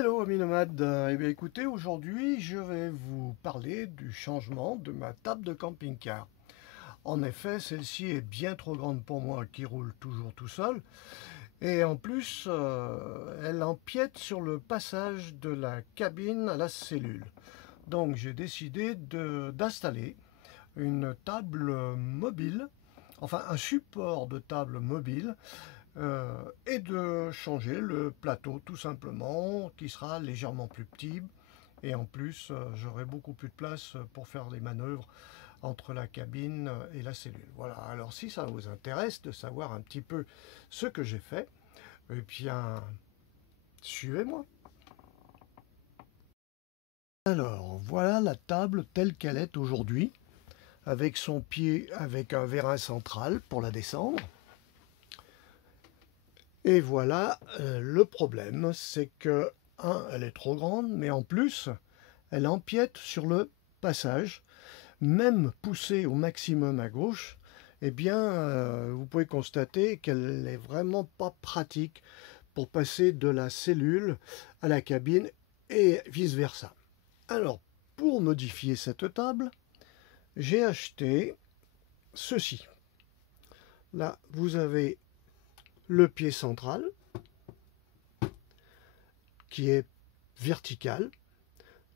Hello amis nomades, eh bien écoutez, aujourd'hui je vais vous parler du changement de ma table de camping-car. En effet, celle-ci est bien trop grande pour moi qui roule toujours tout seul et en plus elle empiète sur le passage de la cabine à la cellule. Donc j'ai décidé d'installer une table mobile, enfin un support de table mobile et de changer le plateau tout simplement, qui sera légèrement plus petit, et en plus j'aurai beaucoup plus de place pour faire les manœuvres entre la cabine et la cellule. Voilà, alors si ça vous intéresse de savoir un petit peu ce que j'ai fait, eh bien suivez-moi. Alors voilà la table telle qu'elle est aujourd'hui, avec son pied avec un vérin central pour la descendre. Et voilà, le problème, c'est que, elle est trop grande, mais en plus, elle empiète sur le passage. Même poussée au maximum à gauche, eh bien, vous pouvez constater qu'elle n'est vraiment pas pratique pour passer de la cellule à la cabine et vice-versa. Alors, pour modifier cette table, j'ai acheté ceci. Là, vous avez le pied central, qui est vertical.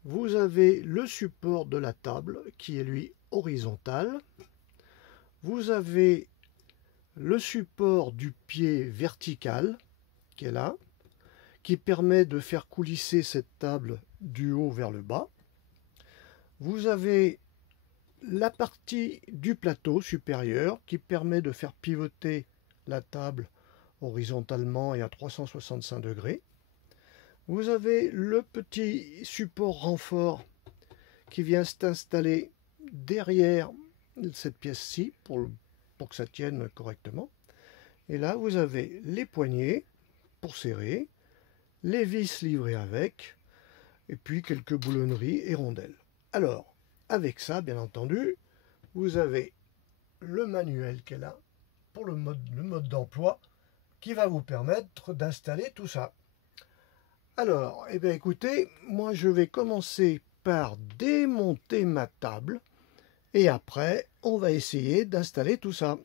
Vous avez le support de la table qui est lui horizontal. Vous avez le support du pied vertical qui est là, qui permet de faire coulisser cette table du haut vers le bas. Vous avez la partie du plateau supérieur qui permet de faire pivoter la table horizontalement et à 365 degrés. Vous avez le petit support renfort qui vient s'installer derrière cette pièce-ci pour que ça tienne correctement. Et là, vous avez les poignées pour serrer, les vis livrées avec, et puis quelques boulonneries et rondelles. Alors, avec ça, bien entendu, vous avez le manuel qui est là pour le mode d'emploi qui va vous permettre d'installer tout ça. Alors, eh bien écoutez, moi je vais commencer par démonter ma table et après on va essayer d'installer tout ça.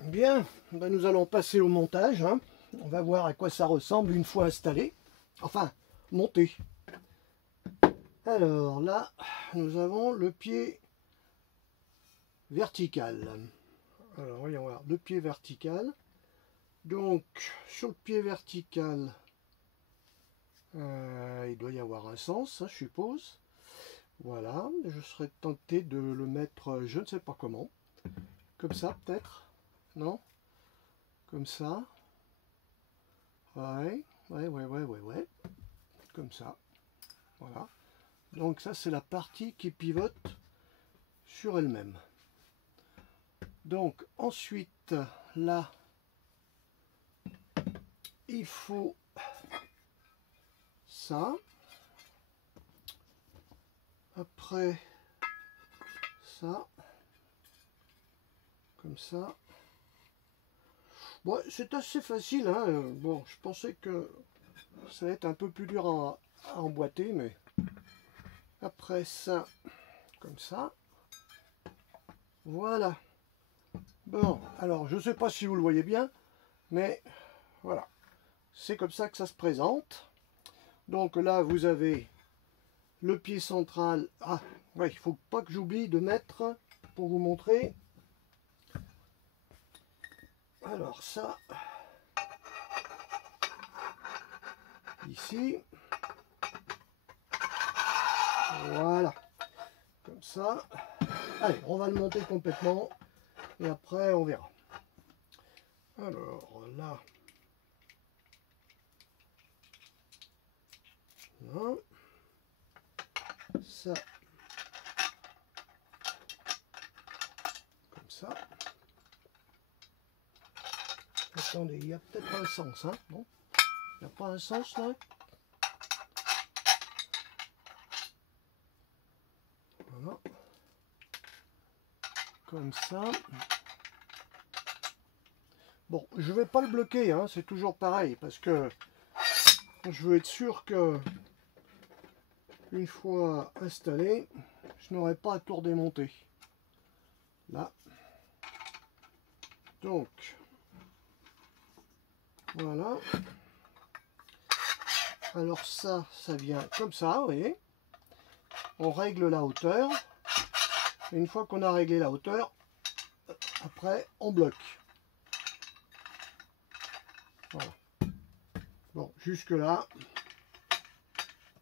Bien, ben nous allons passer au montage, hein. On va voir à quoi ça ressemble une fois installé, enfin monté. Alors là, nous avons le pied vertical. Alors voyons voir, le pied vertical. Donc sur le pied vertical, il doit y avoir un sens, hein, je suppose. Voilà, je serais tenté de le mettre, je ne sais pas comment. Comme ça peut-être? Non? Comme ça? Ouais. Comme ça. Voilà. Donc ça c'est la partie qui pivote sur elle-même. Donc ensuite, là, il faut ça. Après ça, comme ça. Bon, c'est assez facile, hein. Bon, je pensais que ça va être un peu plus dur à emboîter, mais après ça, comme ça. Voilà. Bon, alors je ne sais pas si vous le voyez bien, mais voilà. C'est comme ça que ça se présente. Donc là, vous avez le pied central. Ah, ouais, il ne faut pas que j'oublie de mettre, pour vous montrer. Alors ça, ici. Voilà. Comme ça. Allez, on va le monter complètement. Et après, on verra. Alors là. Voilà. Ça. Comme ça. Attendez, il y a peut-être un sens, hein? Non? Il n'y a pas un sens là? Voilà. Comme ça. Bon, je vais pas le bloquer, hein, c'est toujours pareil, parce que je veux être sûr que une fois installé, je n'aurai pas à tout redémonter. Là. Donc, voilà. Alors ça vient comme ça, vous voyez. On règle la hauteur. Et une fois qu'on a réglé la hauteur, après on bloque. Voilà. Bon, jusque là,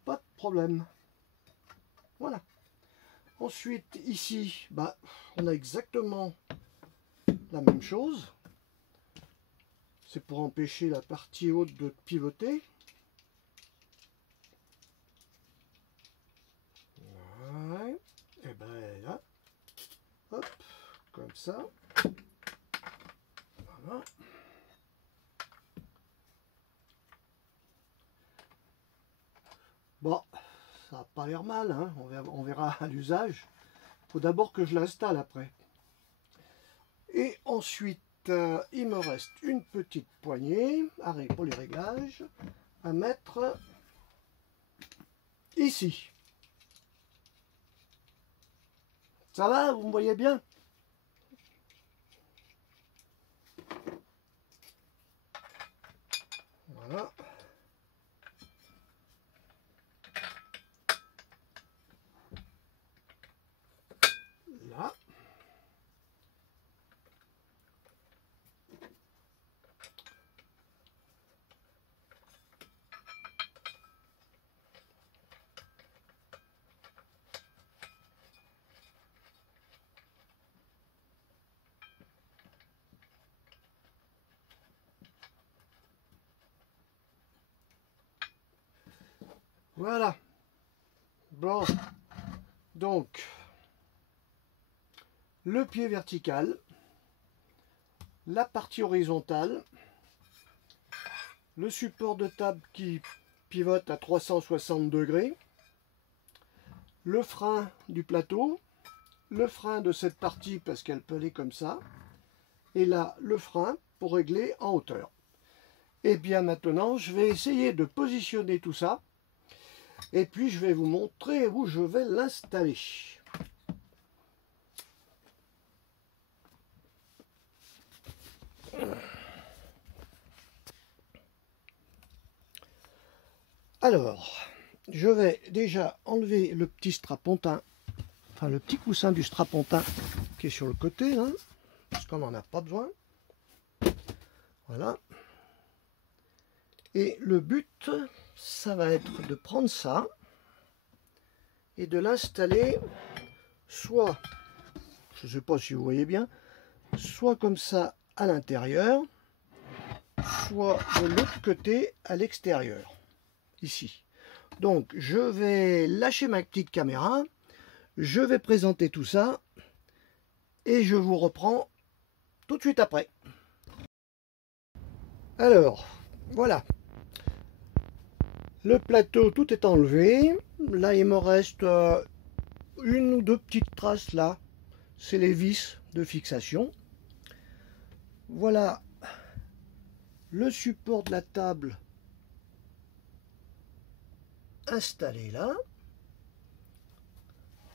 pas de problème. Voilà. Ensuite, ici, bah, on a exactement la même chose. C'est pour empêcher la partie haute de pivoter. Ouais. Et ben là, hop, comme ça. Voilà. Bon, ça n'a pas l'air mal, hein. On verra à l'usage. Il faut d'abord que je l'installe après. Et ensuite, il me reste une petite poignée pour les réglages à mettre ici. Ça va, vous me voyez bien? Voilà. Là. Voilà. Bon. Donc, le pied vertical, la partie horizontale, le support de table qui pivote à 360 degrés, le frein du plateau, le frein de cette partie parce qu'elle peut aller comme ça, et là le frein pour régler en hauteur. Et bien maintenant je vais essayer de positionner tout ça et puis je vais vous montrer où je vais l'installer. Alors, je vais déjà enlever le petit strapontin, enfin le petit coussin du strapontin qui est sur le côté, hein, parce qu'on n'en a pas besoin. Voilà. Et le but, ça va être de prendre ça et de l'installer soit, je ne sais pas si vous voyez bien, soit comme ça à l'intérieur, soit de l'autre côté à l'extérieur, ici. Donc je vais lâcher ma petite caméra, je vais présenter tout ça et je vous reprends tout de suite après. Alors, voilà. Le plateau, tout est enlevé. Là, il me reste une ou deux petites traces là. C'est les vis de fixation. Voilà le support de la table installé là.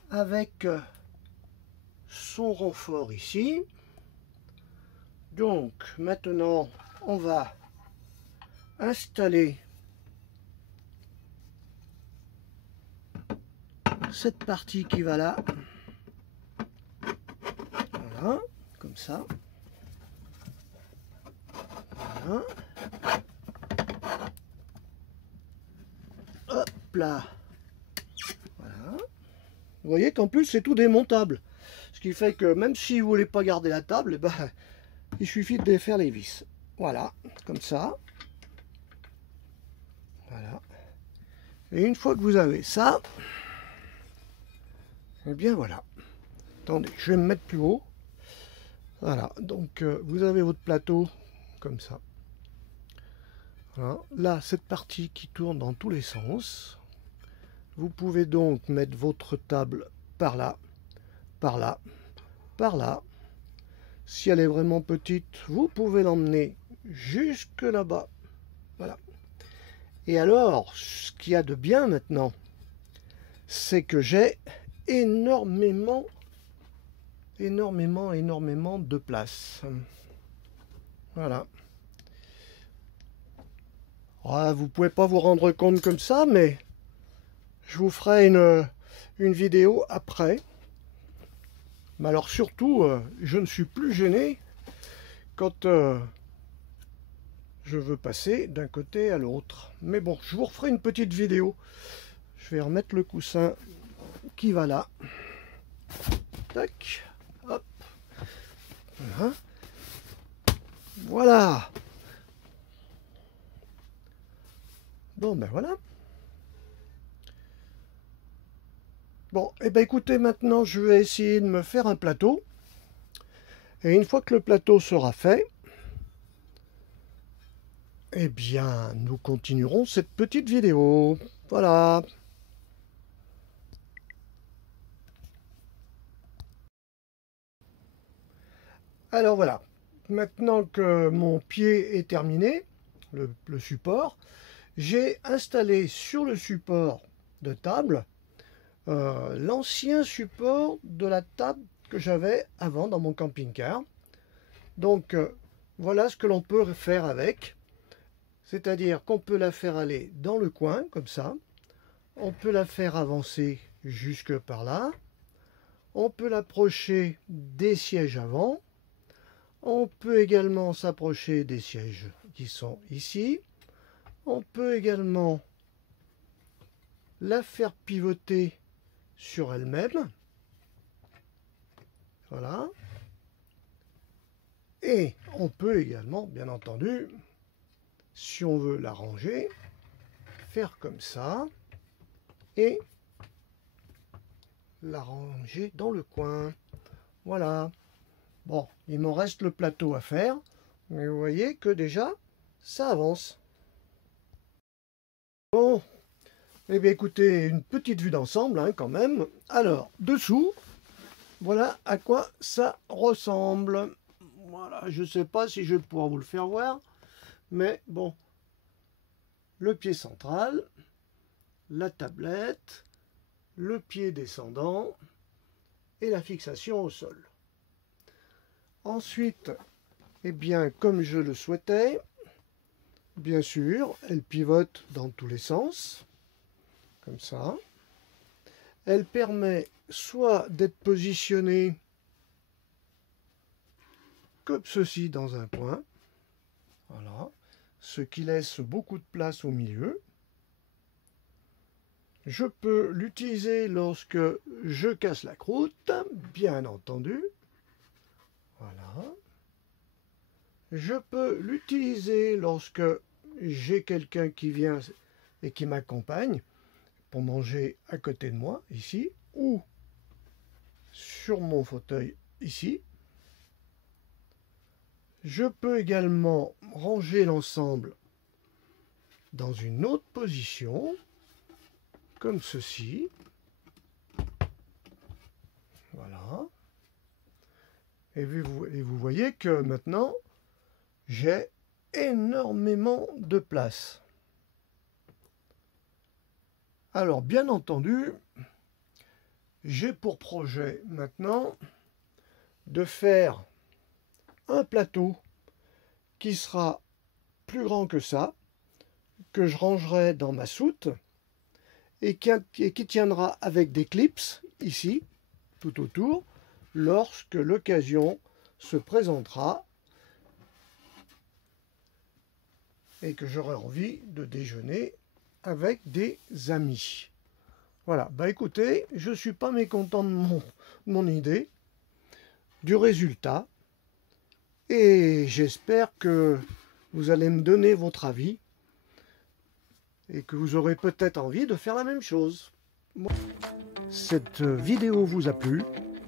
Avec son renfort ici. Donc, maintenant, on va installer cette partie qui va là. Voilà, comme ça. Voilà. Hop là. Voilà. Vous voyez qu'en plus c'est tout démontable. Ce qui fait que même si vous voulez pas garder la table, eh ben, il suffit de défaire les vis. Voilà, comme ça. Voilà. Et une fois que vous avez ça, eh bien voilà. Attendez, je vais me mettre plus haut. Voilà, donc vous avez votre plateau comme ça. Voilà. Là, cette partie qui tourne dans tous les sens. Vous pouvez donc mettre votre table par là, par là, par là. Si elle est vraiment petite, vous pouvez l'emmener jusque là-bas. Voilà. Et alors, ce qu'il y a de bien maintenant, c'est que j'ai énormément de place. Voilà. Ah, vous pouvez pas vous rendre compte comme ça, mais je vous ferai une vidéo après. Mais alors surtout, je ne suis plus gêné quand je veux passer d'un côté à l'autre. Mais bon, je vous referai une petite vidéo. Je vais remettre le coussin qui va là. Tac, hop. Voilà. Voilà. Bon, ben voilà. Bon, et ben écoutez, maintenant je vais essayer de me faire un plateau. Et une fois que le plateau sera fait, eh bien, nous continuerons cette petite vidéo. Voilà. Alors voilà. Maintenant que mon pied est terminé, le support, j'ai installé sur le support de table l'ancien support de la table que j'avais avant dans mon camping-car. Donc voilà ce que l'on peut faire avec. C'est-à-dire qu'on peut la faire aller dans le coin, comme ça. On peut la faire avancer jusque par là. On peut l'approcher des sièges avant. On peut également s'approcher des sièges qui sont ici. On peut également la faire pivoter sur elle-même. Voilà. Et on peut également, bien entendu, si on veut la ranger, faire comme ça et la ranger dans le coin. Voilà. Bon, il m'en reste le plateau à faire, mais vous voyez que déjà, ça avance. Bon, eh bien écoutez, une petite vue d'ensemble hein, quand même. Alors, dessous, voilà à quoi ça ressemble. Voilà, je ne sais pas si je vais pouvoir vous le faire voir, mais bon. Le pied central, la tablette, le pied descendant et la fixation au sol. Ensuite, eh bien, comme je le souhaitais, bien sûr, elle pivote dans tous les sens, comme ça. Elle permet soit d'être positionnée comme ceci dans un point, voilà, ce qui laisse beaucoup de place au milieu. Je peux l'utiliser lorsque je casse la croûte, bien entendu. Voilà. Je peux l'utiliser lorsque j'ai quelqu'un qui vient et qui m'accompagne pour manger à côté de moi, ici, ou sur mon fauteuil, ici. Je peux également ranger l'ensemble dans une autre position, comme ceci. Voilà. Et vous voyez que maintenant, j'ai énormément de place. Alors, bien entendu, j'ai pour projet maintenant de faire un plateau qui sera plus grand que ça, que je rangerai dans ma soute et qui tiendra avec des clips ici, tout autour, lorsque l'occasion se présentera et que j'aurai envie de déjeuner avec des amis. Voilà, bah écoutez, je ne suis pas mécontent de mon idée, du résultat, et j'espère que vous allez me donner votre avis et que vous aurez peut-être envie de faire la même chose. Cette vidéo vous a plu,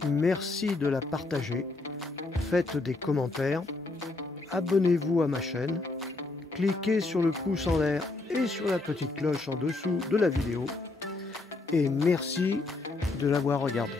merci de la partager, faites des commentaires, abonnez-vous à ma chaîne, cliquez sur le pouce en l'air et sur la petite cloche en dessous de la vidéo, et merci de l'avoir regardée.